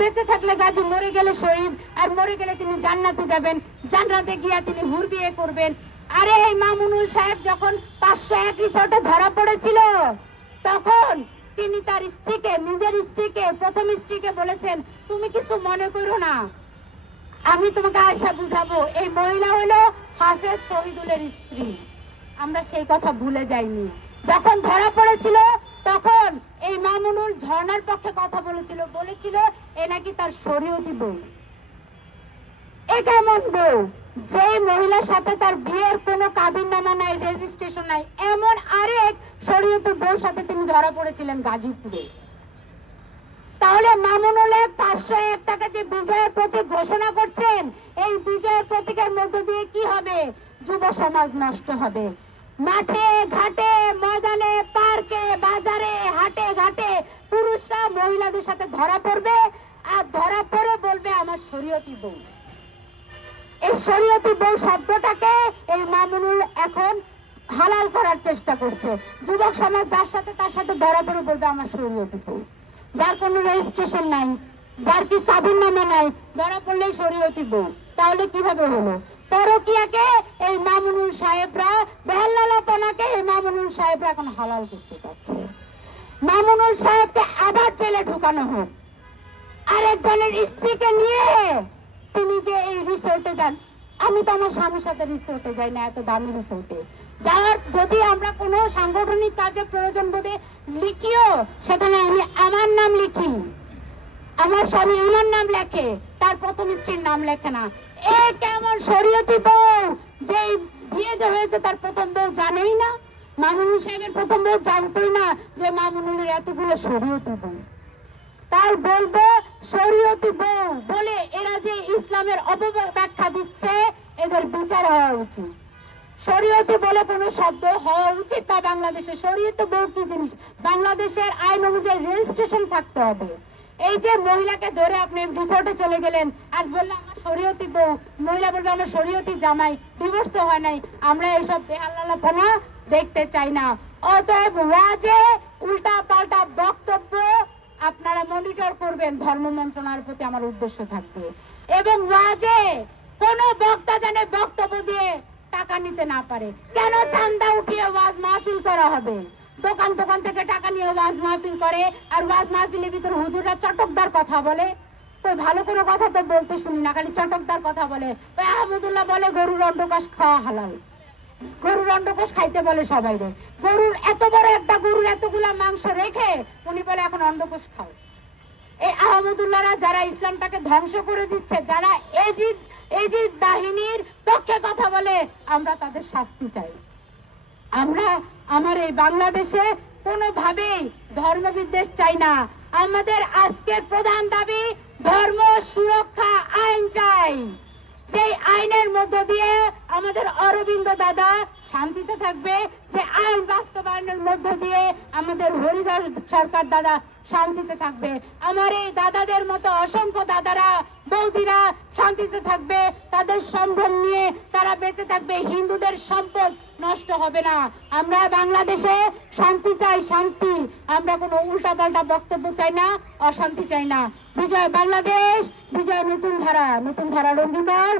বেঁচে থাকলে গাজী, মরে গেলে শহীদ, আর মরে গেলে তিনি জান্নাতে যাবেন, জান্নাতে গিয়া তিনি হুর বিয়ে করবেন। আরে এই মামুনুল সাহেব যখন 501 রিসোর্টে ধরা পড়েছিল, তখন তিনি তার স্ত্রীকে, নিজের স্ত্রীকে, প্রথম স্ত্রীকে বলেছেন, তুমি কিছু মনে করো না, আমি তোমাকে আয়সা বুঝাবো। এই মহিলা হলো হাফেজ শহীদুলের স্ত্রী। আমরা সেই কথা ভুলে যাইনি। যখন ধরা পড়েছিল তখন এই মামুনুল ঝর্ণার পক্ষে কথা বলেছিল এ নাকি তার শরীয়তি বউ। এ কেমন বউ? যে মহিলার সাথে তার বিয়ের কোনো কাবিননামা নাই, রেজিস্ট্রেশন নাই, এমন আরেক শরীয়তি বউর সাথে তিনি ধরা পড়েছিলেন গাজীপুরে। তাহলে মামুনুলের 501 টাকা যে বিজয়ের প্রতীক ঘোষণা করছেন, এই বিজয়ের প্রতীকের মধ্য দিয়ে কি হবে? যুব সমাজ নষ্ট হবে। মাঠে ঘাটে, ময়দানে, পার্কে, বাজারে, হাটে ঘাটে পুরুষরা মহিলাদের সাথে ধরা পড়বে, আর ধরা পড়ে বলবে আমার শরীয়তি বউ। এই শরীয়তি বউ শব্দটাকে এই মামুনুল এখন হালাল করার চেষ্টা করছে। যুবক সমাজ যার সাথে তার সাথে ধরা পড়ে বলবে আমার শরীয়তি বউ। যার কোনো রেজিস্ট্রেশন নাই, যার কি কাবিননামা নাই, ধরা পড়লেই শরীয়তি বউ। তাহলে কিভাবে হলো? পরকিয়াকে এই মামুনুল সাহেবরা, বেহাল্লালাপনাকে এই মামুনুল সাহেবরা এখন হালাল করতে চাচ্ছে। মামুনুল সাহেবকে আবার জেলে ঢুকানো হোক, আরেকজনের স্ত্রীকে নিয়ে তিনি যে এই রিসোর্টে যান। আমি তো আমার স্বামীর সাথে রিসোর্টে যাই না, এত দামি রিসোর্টে যার যদি আমরা কোনো সাংগঠনিক কাজে প্রয়োজন বোধে লিখিও, সেখানে আমি আমার নাম লিখি, আমার স্বামী আমার নাম লেখে, তার প্রথম স্ত্রীর নাম লেখে না। এ কেমন শরীয়তি বউ? যে বিয়ে যে হয়েছে তার প্রথম বউ জানেই না, মামুনুল সাহেবের প্রথম বউ জানতোই না যে মামুনুলের এতগুলো শরীয়তি বউ। তাই বলবো শরীয়তি বউ বলে এরা যে ইসলামের অপব্যাখ্যা দিচ্ছে, এদের বিচার হওয়া উচিত। শরীয়তি বলে কোনো শব্দ হওয়া উচিত না বাংলাদেশে। শরীয়তি বউ কি জিনিস? বাংলাদেশের আইন অনুযায়ী রেজিস্ট্রেশন থাকতে হবে। এই যে মহিলাকে ধরে আপনি রিসোর্টে চলে গেলেন আর বললেন আমার শরীয়তি বউ, মহিলা বলবে আমার শরীয়তি জামাই, ডিভোর্স তো হয় নাই। আমরা এইসব বেহাল্লালাপনা দেখতে চাই না। অতএব ওয়াজে উল্টা পাল্টা বক্তব্য আপনারা মনিটর করবেন, ধর্ম মন্ত্রণালয়ের প্রতি আমার উদ্দেশ্য থাকবে। এবং ওয়াজে কোন বক্তা জানে বক্তব্য দিয়ে টাকা নিতে না পারে। কেন চান্দা উঠিয়ে ওয়াজ মাহফিল করা হবে? দোকান দোকান থেকে টাকা নিয়ে ওয়াজ মাহফিল করে, আর ওয়াজ মাহফিলের ভিতর হুজুররা চটকদার কথা বলে। তো ভালো কোনো কথা তো বলতে শুনি না, খালি চটকদার কথা বলে। ওই আহমদুল্লাহ বলে গরুর অন্ডকোষ খাওয়া হালাল, গরুর অন্ডকোষ খাইতে বলে সবাই রে। গরুর এত বড় একটা গরুর এতগুলা মাংস রেখে উনি বলে এখন অন্ডকোষ খাও। এই আহমদুল্লাহরা যারা ইসলামটাকে ধ্বংস করে দিচ্ছে, যারা এজিদ বাহিনীর পক্ষে কথা বলে, আমরা তাদের শাস্তি চাই। আমরা আমার এই বাংলাদেশে কোনোভাবেই ধর্মবিদ্বেষ চাই না। আমাদের আজকের প্রধান দাবি ধর্ম সুরক্ষা আইন চাই। যে আইনের মধ্য দিয়ে আমাদের অরবিন্দ দাদা শান্তিতে থাকবে, যে আইন বাস্তবায়নের মধ্য দিয়ে আমাদের হরিদাস সরকার দাদা শান্তিতে থাকবে। আমার এই দাদাদের মতো অসংখ্য দাদারা, বৌদিরা শান্তিতে থাকবে, তাদের সম্ভ্রম নিয়ে তারা বেঁচে থাকবে। হিন্দুদের সম্পদ নষ্ট হবে না। আমরা বাংলাদেশে শান্তি চাই, শান্তি। আমরা কোনো উল্টাপাল্টা বক্তব্য চাই না, অশান্তি চাই না। বিজয় বাংলাদেশ, বিজয় নতুন ধারা, নতুন ধারা রঙ্গিমার।